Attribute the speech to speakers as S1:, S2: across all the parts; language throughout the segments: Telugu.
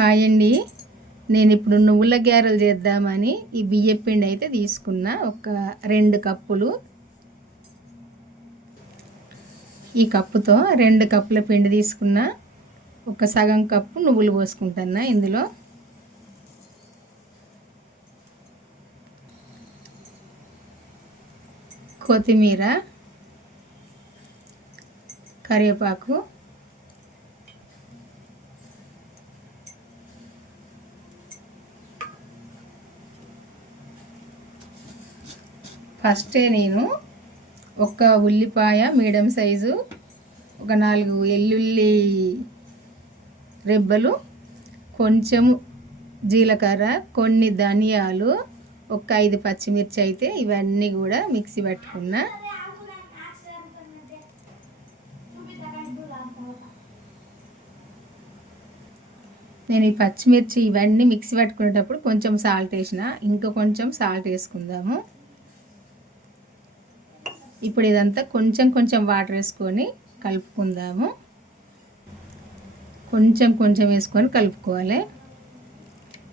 S1: హాయ్ అండి. నేను ఇప్పుడు నువ్వుల గారెలు చేద్దామని ఈ బియ్యం పిండి అయితే తీసుకున్నా. ఒక రెండు కప్పులు. ఈ కప్పుతో రెండు కప్పుల పిండి తీసుకున్నా. ఒక సగం కప్పు నువ్వులు పోసుకుంటున్నా ఇందులో. కొత్తిమీర. కరివేపాకు. ఫస్టే నేను ఒక ఉల్లిపాయ మీడియం సైజు ఒక నాలుగు ఎల్లుల్లి రెబ్బలు కొంచెం జీలకర్ర కొన్ని ధనియాలు ఒక ఐదు పచ్చిమిర్చి అయితే ఇవన్నీ కూడా మిక్సీ పట్టుకున్నా. నేను ఈ పచ్చిమిర్చి ఇవన్నీ మిక్సీ పట్టుకునేటప్పుడు కొంచెం సాల్ట్ వేసిన ఇంకా కొంచెం సాల్ట్ వేసుకుందాము. ఇప్పుడు ఇదంతా కొంచెం కొంచెం వాటర్ వేసుకొని కలుపుకుందాము. కొంచెం కొంచెం వేసుకొని కలుపుకోవాలి.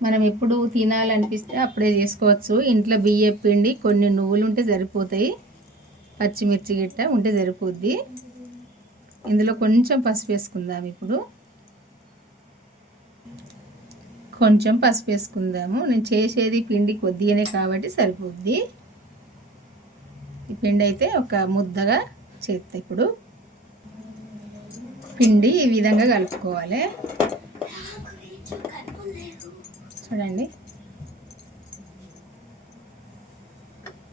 S1: మనం ఎప్పుడు తినాలనిపిస్తే అప్పుడే చేసుకోవచ్చు. ఇంట్లో బియ్య పిండి కొన్ని నువ్వులు ఉంటే సరిపోతాయి. పచ్చిమిర్చి గిట్ట ఉంటే సరిపోద్ది. ఇందులో కొంచెం పసుపు వేసుకుందాం ఇప్పుడు. కొంచెం పసుపు వేసుకుందాము. నేను చేసేది పిండి కొద్దిగానే కాబట్టి సరిపోద్ది. ఈ పిండి అయితే ఒక ముద్దగా చేస్తా ఇప్పుడు. పిండి ఈ విధంగా కలుపుకోవాలి. చూడండి.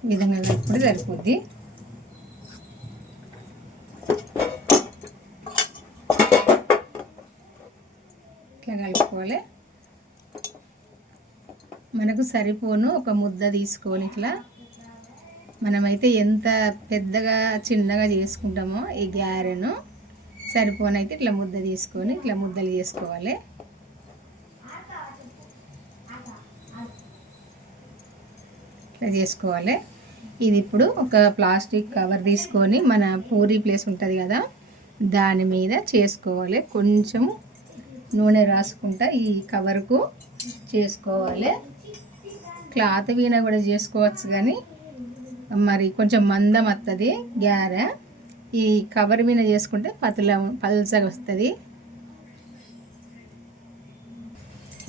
S1: ఈ విధంగా కలుపుకుంటే సరిపోద్ది. ఇట్లా కలుపుకోవాలి. మనకు సరిపోను ఒక ముద్ద తీసుకొని ఇట్లా. మనమైతే ఎంత పెద్దగా చిన్నగా చేసుకుంటామో ఈ గ్యారెను సరిపోనైతే ఇట్లా ముద్ద తీసుకొని ఇట్లా ముద్దలు చేసుకోవాలి. ఇట్లా చేసుకోవాలి. ఇది ఇప్పుడు ఒక ప్లాస్టిక్ కవర్ తీసుకొని మన పూరి ప్లేస్ ఉంటుంది కదా దాని మీద చేసుకోవాలి. కొంచెం నూనె రాసుకుంటా ఈ కవర్కు చేసుకోవాలి. క్లాత్ వీణ కూడా చేసుకోవచ్చు కానీ మరి కొంచెం మందం వస్తుంది గారె ఈ కవర్ మీద చేసుకుంటే పతుల పల్చగా వస్తుంది.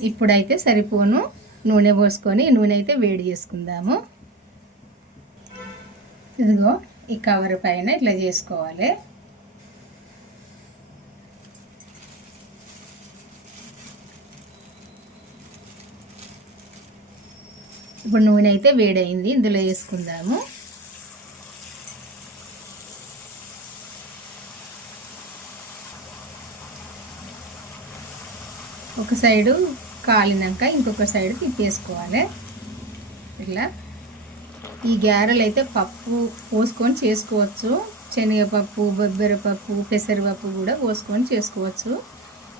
S1: ఇప్పుడైతే సరిపోను నూనె పోసుకొని నూనె అయితే వేడి చేసుకుందాము. ఇదిగో ఈ కవర్ పైన ఇట్లా చేసుకోవాలి. ఇప్పుడు నూనె అయితే వేడైంది ఇందులో వేసుకుందాము. ఒక సైడు కాలినాక ఇంకొక సైడ్ తిప్పేసుకోవాలి. ఇట్లా. ఈ గారెలు అయితే పప్పు పోసుకొని చేసుకోవచ్చు. శనగపప్పు బొబ్బెరపప్పు పెసరపప్పు కూడా పోసుకొని చేసుకోవచ్చు.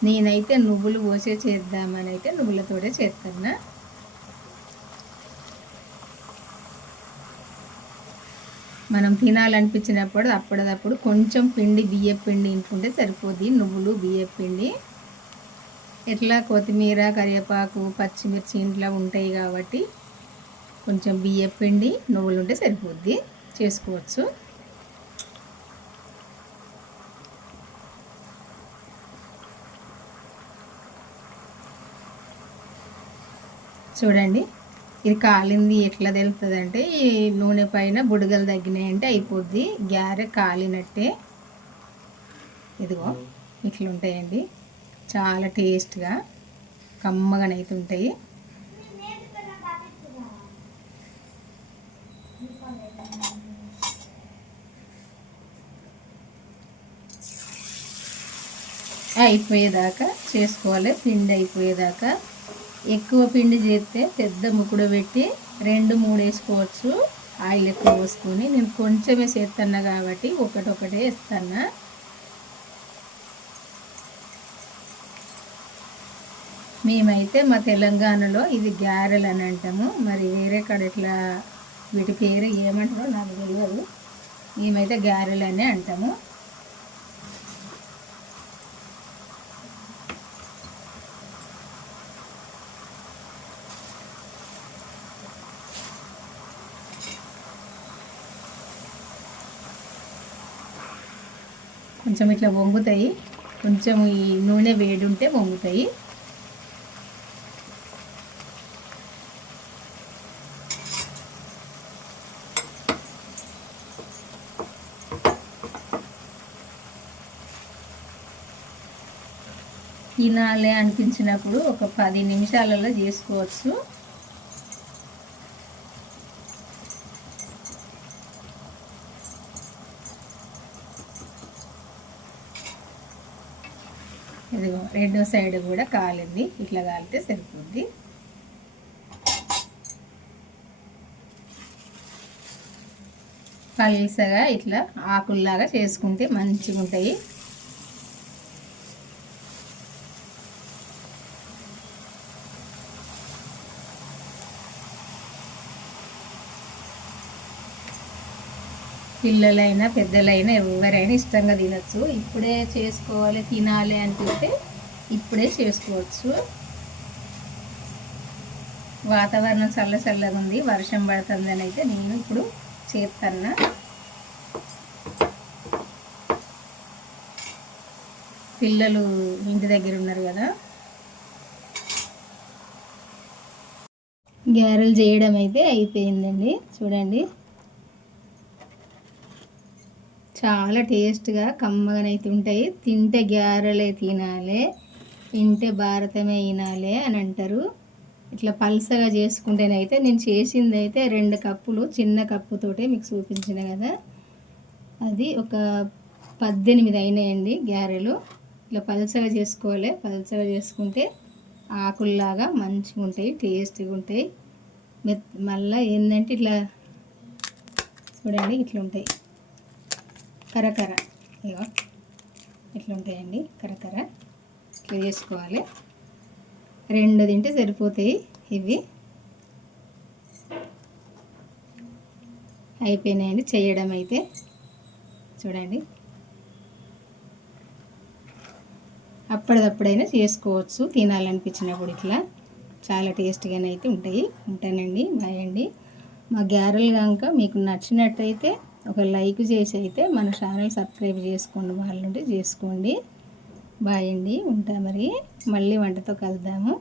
S1: నేనైతే నువ్వులు పోసే చేద్దామని అయితే నువ్వులతోటే చేస్తున్నా మనం తినాలనిపించినప్పుడు అప్పటిదప్పుడు కొంచెం పిండి బియ్య పిండి ఇంటుంటే సరిపోద్ది. నువ్వులు బియ్య పిండి ఇట్లా కొత్తిమీర కరివేపాకు పచ్చిమిర్చి ఇంట్లో ఉంటాయి కాబట్టి కొంచెం బియ్యం పిండి నువ్వులు ఉంటే సరిపోద్ది. చేసుకోవచ్చు. చూడండి ఇది కాలింది ఎట్లా తెలుస్తుంది అంటే ఈ నూనె పైన బుడగలు తగ్గినాయంటే అయిపోద్ది. గ్యారె కాలినట్టే. ఇదిగో ఇట్లా ఉంటాయండి చాలా టేస్ట్గా కమ్మగానైతుంటాయి అయిపోయేదాకా చేసుకోవాలి. పిండి అయిపోయేదాకా ఎక్కువ పిండి చేస్తే పెద్ద ముక్కుడు పెట్టి రెండు మూడు వేసుకోవచ్చు. ఆయిల్ ఎక్కువ పోసుకొని నేను కొంచెమే చేస్తున్నా కాబట్టి ఒకటొకటే వేస్తాను మేమైతే మా తెలంగాణలో ఇది గ్యారెల్ అని అంటాము. మరి వేరే కాడ ఇట్లా వీటి పేరు ఏమంటారో నాకు తెలియదు. మేమైతే గ్యారెల్ అనే అంటాము. కొంచెం ఇట్లా వంగుతాయి. కొంచెం ఈ నూనె వేడి ఉంటే వంగుతాయి. తినాలి అనిపించినప్పుడు ఒక పది నిమిషాలలో చేసుకోవచ్చు. ఇదిగో రెండో సైడ్ కూడా కాలింది. ఇట్లా కాలితే సరిపోద్ది. పల్సగా ఇట్లా ఆకుల్లాగా చేసుకుంటే మంచిగా ఉంటాయి పిల్లలైనా పెద్దలైనా ఎవరైనా ఇష్టంగా తినచ్చు. ఇప్పుడే చేసుకోవాలి తినాలి అనిపిస్తే ఇప్పుడే చేసుకోవచ్చు. వాతావరణం చల్ల చల్లగా ఉంది వర్షం పడుతుందని అయితే నేను ఇప్పుడు చేస్తాను పిల్లలు ఇంటి దగ్గర ఉన్నారు కదా. గ్యారెలు చేయడం అయితే అయిపోయిందండి. చూడండి. చాలా టేస్ట్గా కమ్మగానైతే ఉంటాయి. తింటే గ్యారెలే తినాలి తింటే భారతమే తినాలే అని అంటారు. ఇట్లా పల్సగా చేసుకుంటేనైతే నేను చేసింది అయితే రెండు కప్పులు చిన్న కప్పుతోటే మీకు చూపించిన కదా. అది ఒక పద్దెనిమిది అయినాయండి గ్యారెలు. ఇట్లా పల్సగా చేసుకోవాలి. పల్సగా చేసుకుంటే ఆకుల్లాగా మంచిగా ఉంటాయి టేస్ట్గా ఉంటాయి. మళ్ళీ ఏంటంటే ఇట్లా చూడండి ఇట్లా ఉంటాయి కరకర. ఇగో ఇట్లా ఉంటాయండి కరకర. ఇట్లా చేసుకోవాలి. రెండు తింటే సరిపోతాయి ఇవి. అయిపోయినాయండి చేయడం అయితే. చూడండి. అప్పటిదప్పుడైనా చేసుకోవచ్చు తినాలనిపించినప్పుడు ఇట్లా. చాలా టేస్ట్గానే అయితే ఉంటాయి. ఉంటానండి బాయ్ అండి మా గ్యారెలు కనుక మీకు నచ్చినట్టయితే ఒక లైక్ చేసి అయితే మన ఛానల్ సబ్స్క్రైబ్ చేసుకోండి వాళ్ళుంటే చేసుకోండి. బాయ్ అండి ఉంటా మరి. మళ్ళీ వంటతో కలుద్దాము.